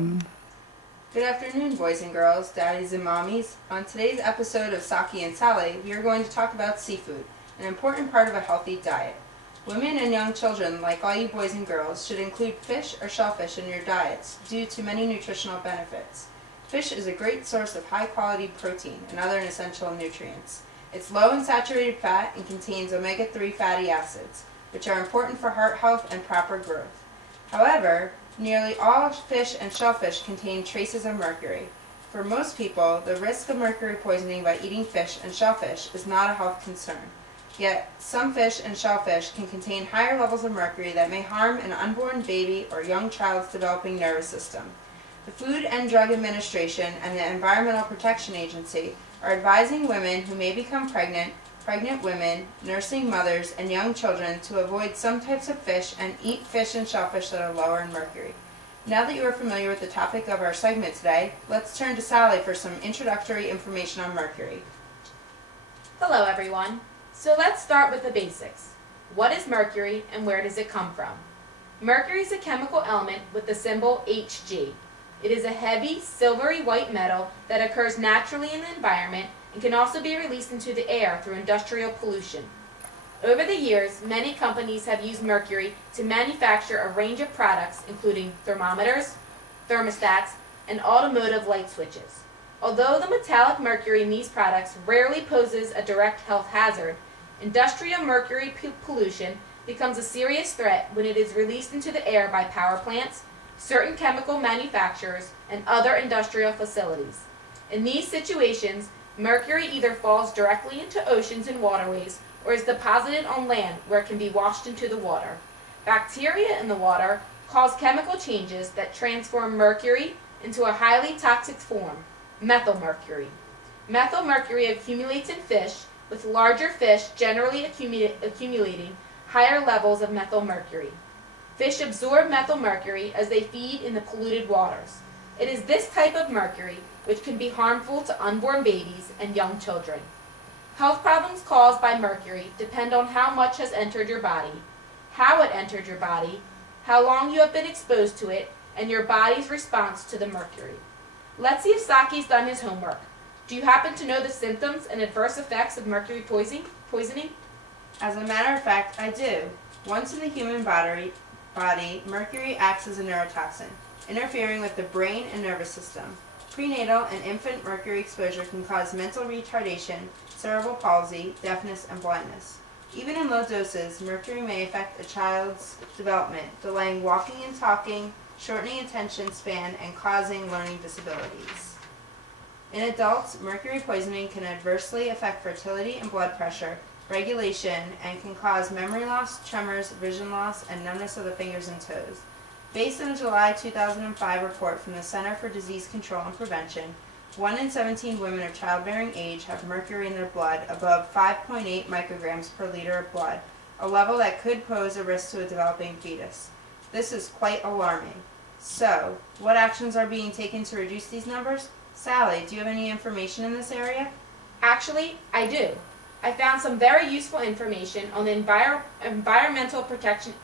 Good afternoon, boys and girls, daddies and mommies. On today's episode of Sockie and Sally, we are going to talk about seafood, an important part of a healthy diet. Women and young children, like all you boys and girls, should include fish or shellfish in your diets due to many nutritional benefits. Fish is a great source of high-quality protein and other essential nutrients. It's low in saturated fat and contains omega-3 fatty acids, which are important for heart health and proper growth. However, nearly all fish and shellfish contain traces of mercury. For most people, the risk of mercury poisoning by eating fish and shellfish is not a health concern. Yet, some fish and shellfish can contain higher levels of mercury that may harm an unborn baby or young child's developing nervous system. The Food and Drug Administration and the Environmental Protection Agency are advising women who may become pregnant women, nursing mothers, and young children to avoid some types of fish and eat fish and shellfish that are lower in mercury. Now that you are familiar with the topic of our segment today, let's turn to Sally for some introductory information on mercury. Hello everyone. So let's start with the basics. What is mercury and where does it come from? Mercury is a chemical element with the symbol Hg. It is a heavy, silvery white metal that occurs naturally in the environment and can also be released into the air through industrial pollution. Over the years, many companies have used mercury to manufacture a range of products including thermometers, thermostats, and automotive light switches. Although the metallic mercury in these products rarely poses a direct health hazard, industrial mercury pollution becomes a serious threat when it is released into the air by power plants, certain chemical manufacturers, and other industrial facilities. In these situations, mercury either falls directly into oceans and waterways or is deposited on land where it can be washed into the water. Bacteria in the water cause chemical changes that transform mercury into a highly toxic form, methylmercury. Methylmercury accumulates in fish, with larger fish generally accumulating higher levels of methylmercury. Fish absorb methylmercury as they feed in the polluted waters. It is this type of mercury which can be harmful to unborn babies and young children. Health problems caused by mercury depend on how much has entered your body, how it entered your body, how long you have been exposed to it, and your body's response to the mercury. Let's see if Sockie's done his homework. Do you happen to know the symptoms and adverse effects of mercury poisoning? As a matter of fact, I do. Once in the human body, mercury acts as a neurotoxin, interfering with the brain and nervous system. Prenatal and infant mercury exposure can cause mental retardation, cerebral palsy, deafness, and blindness. Even in low doses, mercury may affect a child's development, delaying walking and talking, shortening attention span, and causing learning disabilities. In adults, mercury poisoning can adversely affect fertility and blood pressure, regulation, and can cause memory loss, tremors, vision loss, and numbness of the fingers and toes. Based on a July 2005 report from the Center for Disease Control and Prevention, 1 in 17 women of childbearing age have mercury in their blood above 5.8 micrograms per liter of blood, a level that could pose a risk to a developing fetus. This is quite alarming. So, what actions are being taken to reduce these numbers? Sally, do you have any information in this area? Actually, I do. I found some very useful information on the Environmental Protection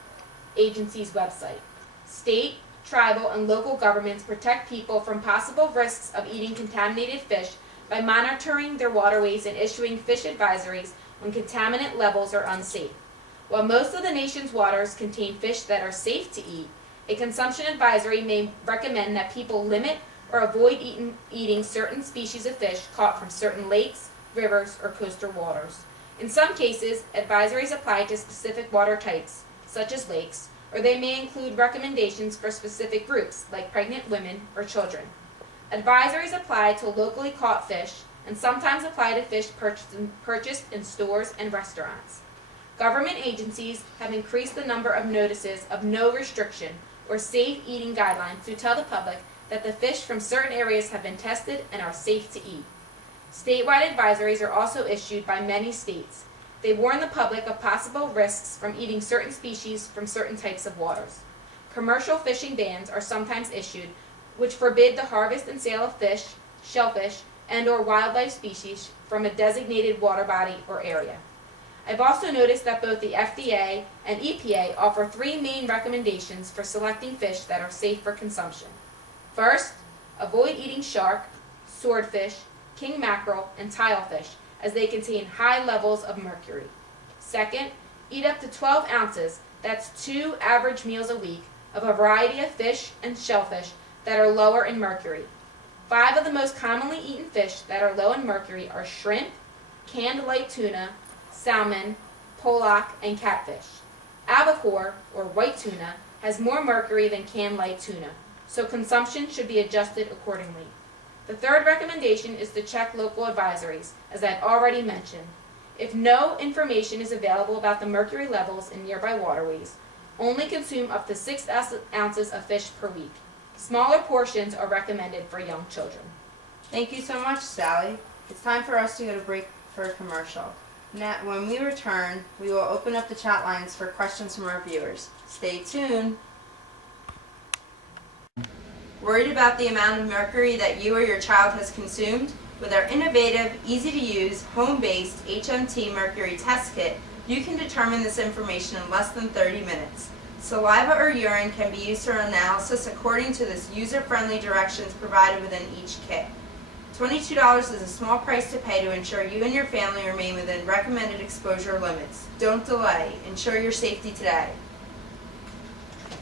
Agency's website. State, tribal, and local governments protect people from possible risks of eating contaminated fish by monitoring their waterways and issuing fish advisories when contaminant levels are unsafe. While most of the nation's waters contain fish that are safe to eat, a consumption advisory may recommend that people limit or avoid eating certain species of fish caught from certain lakes, rivers, or coastal waters. In some cases, advisories apply to specific water types, such as lakes, or they may include recommendations for specific groups, like pregnant women or children. Advisories apply to locally caught fish and sometimes apply to fish purchased in stores and restaurants. Government agencies have increased the number of notices of no restriction or safe eating guidelines to tell the public that the fish from certain areas have been tested and are safe to eat. Statewide advisories are also issued by many states. They warn the public of possible risks from eating certain species from certain types of waters. Commercial fishing bans are sometimes issued, which forbid the harvest and sale of fish, shellfish, and/or wildlife species from a designated water body or area. I've also noticed that both the FDA and EPA offer 3 main recommendations for selecting fish that are safe for consumption. First, avoid eating shark, swordfish, king mackerel, and tilefish as they contain high levels of mercury. Second, eat up to 12 ounces, that's 2 average meals a week, of a variety of fish and shellfish that are lower in mercury. 5 of the most commonly eaten fish that are low in mercury are shrimp, canned light tuna, salmon, pollock, and catfish. Albacore, or white tuna, has more mercury than canned light tuna, so consumption should be adjusted accordingly. The third recommendation is to check local advisories, as I've already mentioned. If no information is available about the mercury levels in nearby waterways, only consume up to 6 ounces of fish per week. Smaller portions are recommended for young children. Thank you so much, Sally. It's time for us to go to break for a commercial. Now, when we return, we will open up the chat lines for questions from our viewers. Stay tuned. Worried about the amount of mercury that you or your child has consumed? With our innovative, easy-to-use, home-based HMT Mercury Test Kit, you can determine this information in less than 30 minutes. Saliva or urine can be used for analysis according to this user-friendly directions provided within each kit. $22 is a small price to pay to ensure you and your family remain within recommended exposure limits. Don't delay. Ensure your safety today.